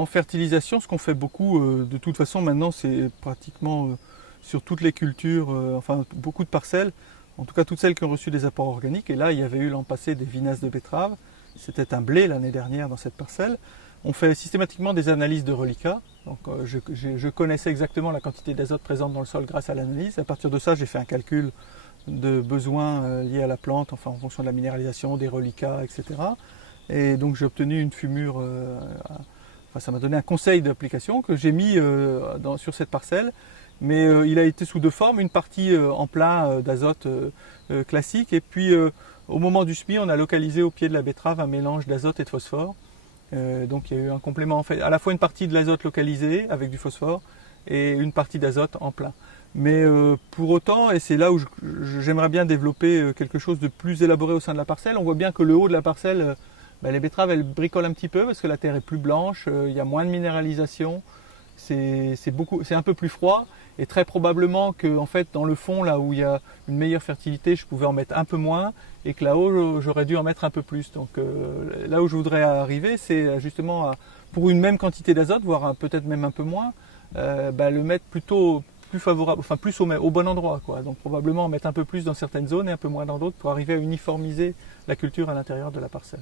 En fertilisation, ce qu'on fait beaucoup, de toute façon maintenant c'est pratiquement sur toutes les cultures, enfin beaucoup de parcelles, en tout cas toutes celles qui ont reçu des apports organiques. Et là, il y avait eu l'an passé des vinasses de betterave. C'était un blé l'année dernière dans cette parcelle. On fait systématiquement des analyses de reliquats. Donc, je connaissais exactement la quantité d'azote présente dans le sol grâce à l'analyse. À partir de ça, j'ai fait un calcul de besoins liés à la plante, enfin en fonction de la minéralisation, des reliquats, etc. Et donc j'ai obtenu une fumure, enfin ça m'a donné un conseil d'application que j'ai mis sur cette parcelle. Mais il a été sous deux formes, une partie en plein d'azote classique, et puis au moment du semis, on a localisé au pied de la betterave un mélange d'azote et de phosphore. Donc il y a eu un complément, en fait, à la fois une partie de l'azote localisé avec du phosphore et une partie d'azote en plein. Mais pour autant, et c'est là où j'aimerais bien développer quelque chose de plus élaboré au sein de la parcelle, on voit bien que le haut de la parcelle, les betteraves elles bricolent un petit peu parce que la terre est plus blanche, il y a moins de minéralisation, c'est un peu plus froid. Et très probablement que en fait, dans le fond, là où il y a une meilleure fertilité, je pouvais en mettre un peu moins et que là-haut, j'aurais dû en mettre un peu plus. Donc là où je voudrais arriver, c'est justement pour une même quantité d'azote, voire peut-être même un peu moins, le mettre plutôt plus favorable, enfin plus au bon endroit, quoi. Donc probablement en mettre un peu plus dans certaines zones et un peu moins dans d'autres pour arriver à uniformiser la culture à l'intérieur de la parcelle.